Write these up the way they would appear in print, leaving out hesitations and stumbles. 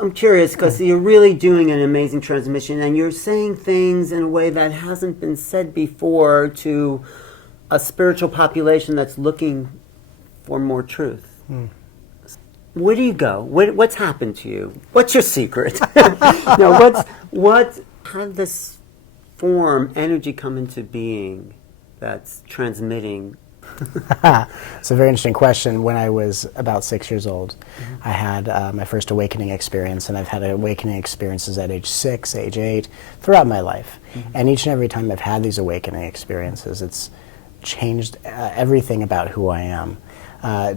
I'm curious because you're really doing an amazing transmission, and you're saying things in a way that hasn't been said before to a spiritual population that's looking for more truth. Where do you go? What's happened to you? What's your secret? How did this form, energy come into being that's transmitting? It's a very interesting question. When I was about 6 years old, I had my first awakening experience, and I've had awakening experiences at age 6, age 8, throughout my life. And each and every time I've had these awakening experiences, it's changed everything about who I am,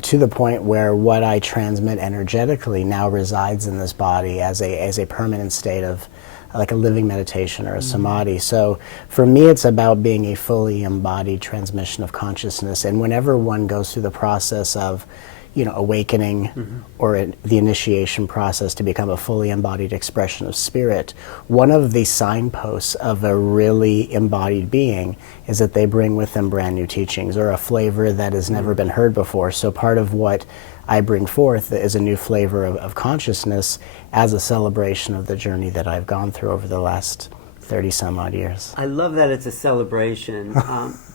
to the point where what I transmit energetically now resides in this body as a permanent state of like a living meditation or a samadhi. So for me, it's about being a fully embodied transmission of consciousness. And whenever one goes through the process of, awakening or the initiation process to become a fully embodied expression of spirit, one of the signposts of a really embodied being is that they bring with them brand new teachings or a flavor that has never been heard before. So part of what I bring forth is a new flavor of consciousness as a celebration of the journey that I've gone through over the last 30 some odd years. I love that it's a celebration.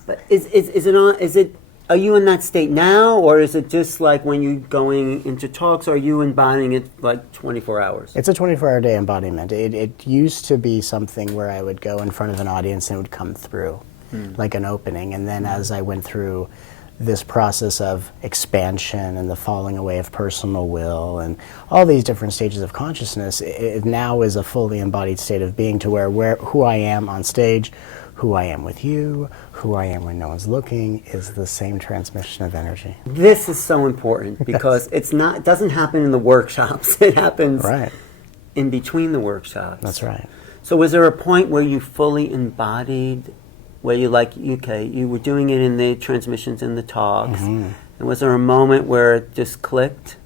But are you in that state now, or is it just like when you're going into talks, or are you embodying it like 24 hours? It's a 24-hour day embodiment. It used to be something where I would go in front of an audience and it would come through like an opening. And then as I went through this process of expansion and the falling away of personal will and all these different stages of consciousness, it now is a fully embodied state of being to where who I am on stage, who I am with you, who I am when no one's looking, is the same transmission of energy. This is so important because it doesn't happen in the workshops. It happens in between the workshops. That's right. So was there a point where you fully embodied, where you you were doing it in the transmissions and the talks, and was there a moment where it just clicked?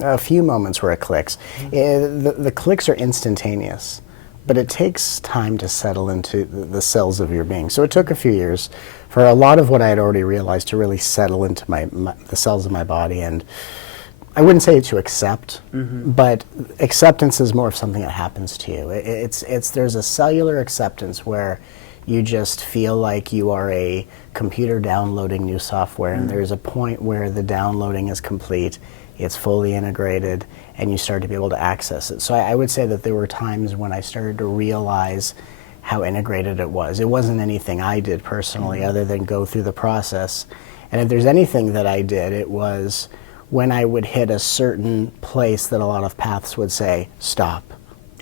A few moments where it clicks. The clicks are instantaneous, but it takes time to settle into the cells of your being. So it took a few years for a lot of what I had already realized to really settle into the cells of my body. And I wouldn't say to accept, but acceptance is more of something that happens to you. There's a cellular acceptance where you just feel like you are a computer downloading new software, and there's a point where the downloading is complete, it's fully integrated, and you start to be able to access it. So I would say that there were times when I started to realize how integrated it was. It wasn't anything I did personally other than go through the process. And if there's anything that I did, it was when I would hit a certain place that a lot of paths would say, stop.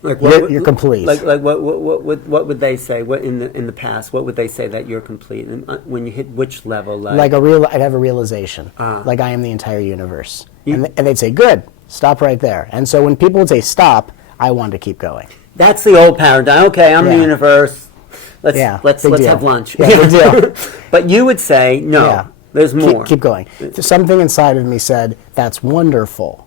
Like you're complete. Like what would they say? What in the past? What would they say that you're complete? And when you hit which level? I'd have a realization. Like I am the entire universe. And they'd say, good, stop right there. And so when people would say stop, I wanted to keep going. That's the old paradigm. Okay, I'm the universe. Let's have lunch. Yeah, big deal. But you would say no. There's more. Keep going. Something inside of me said, that's wonderful.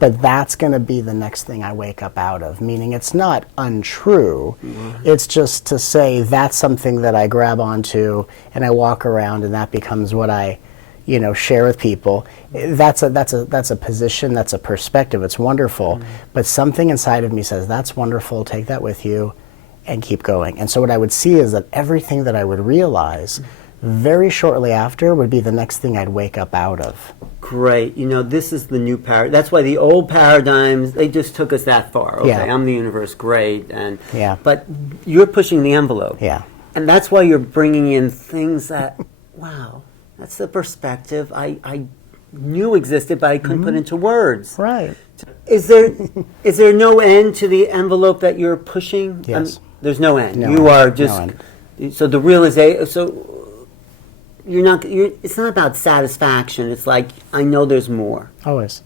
But that's going to be the next thing I wake up out of, meaning it's not untrue. It's just to say that's something that I grab onto and I walk around, and that becomes what I, share with people. That's a position, that's a perspective. It's wonderful, but something inside of me says that's wonderful. Take that with you, and keep going. And so what I would see is that everything that I would realize very shortly after would be the next thing I'd wake up out of. Great. This is the new paradigm. That's why the old paradigms, they just took us that far. Okay, I'm the universe, great. But you're pushing the envelope. Yeah. And that's why you're bringing in things that, wow, that's the perspective I knew existed, but I couldn't put into words. Right. Is there no end to the envelope that you're pushing? Yes. There's no end. No you end. are just, no end. So the realization, it's not about satisfaction. It's like, I know there's more. Always.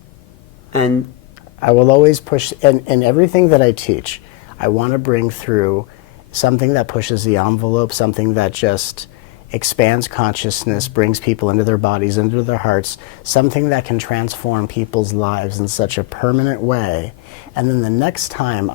And I will always push, and everything that I teach, I want to bring through something that pushes the envelope, something that just expands consciousness, brings people into their bodies, into their hearts, something that can transform people's lives in such a permanent way. And then the next time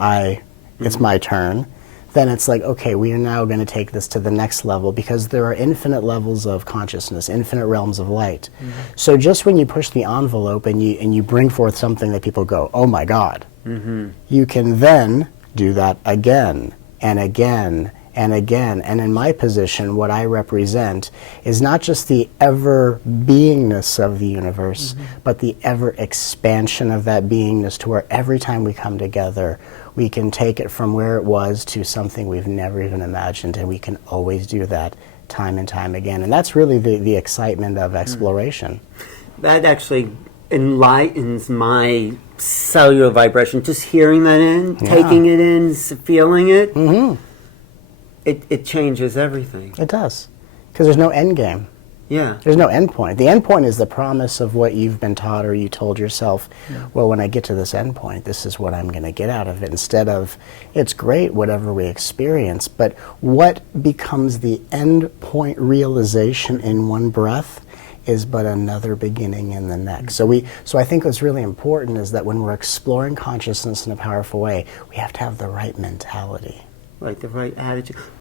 it's my turn, then it's like, okay, we are now going to take this to the next level, because there are infinite levels of consciousness, infinite realms of light. So just when you push the envelope and you bring forth something that people go, oh my God, you can then do that again and again and again. And in my position, what I represent is not just the ever-beingness of the universe, but the ever-expansion of that beingness, to where every time we come together, we can take it from where it was to something we've never even imagined, and we can always do that time and time again. And that's really the excitement of exploration. That actually enlightens my cellular vibration. Just hearing that in, taking it in, feeling it, it changes everything. It does, because there's no end game. Yeah. There's no end point. The end point is the promise of what you've been taught, or you told yourself, well, when I get to this end point, this is what I'm going to get out of it, instead of, it's great whatever we experience, but what becomes the end point realization in one breath is but another beginning in the next. So I think what's really important is that when we're exploring consciousness in a powerful way, we have to have the right mentality. Like the right attitude.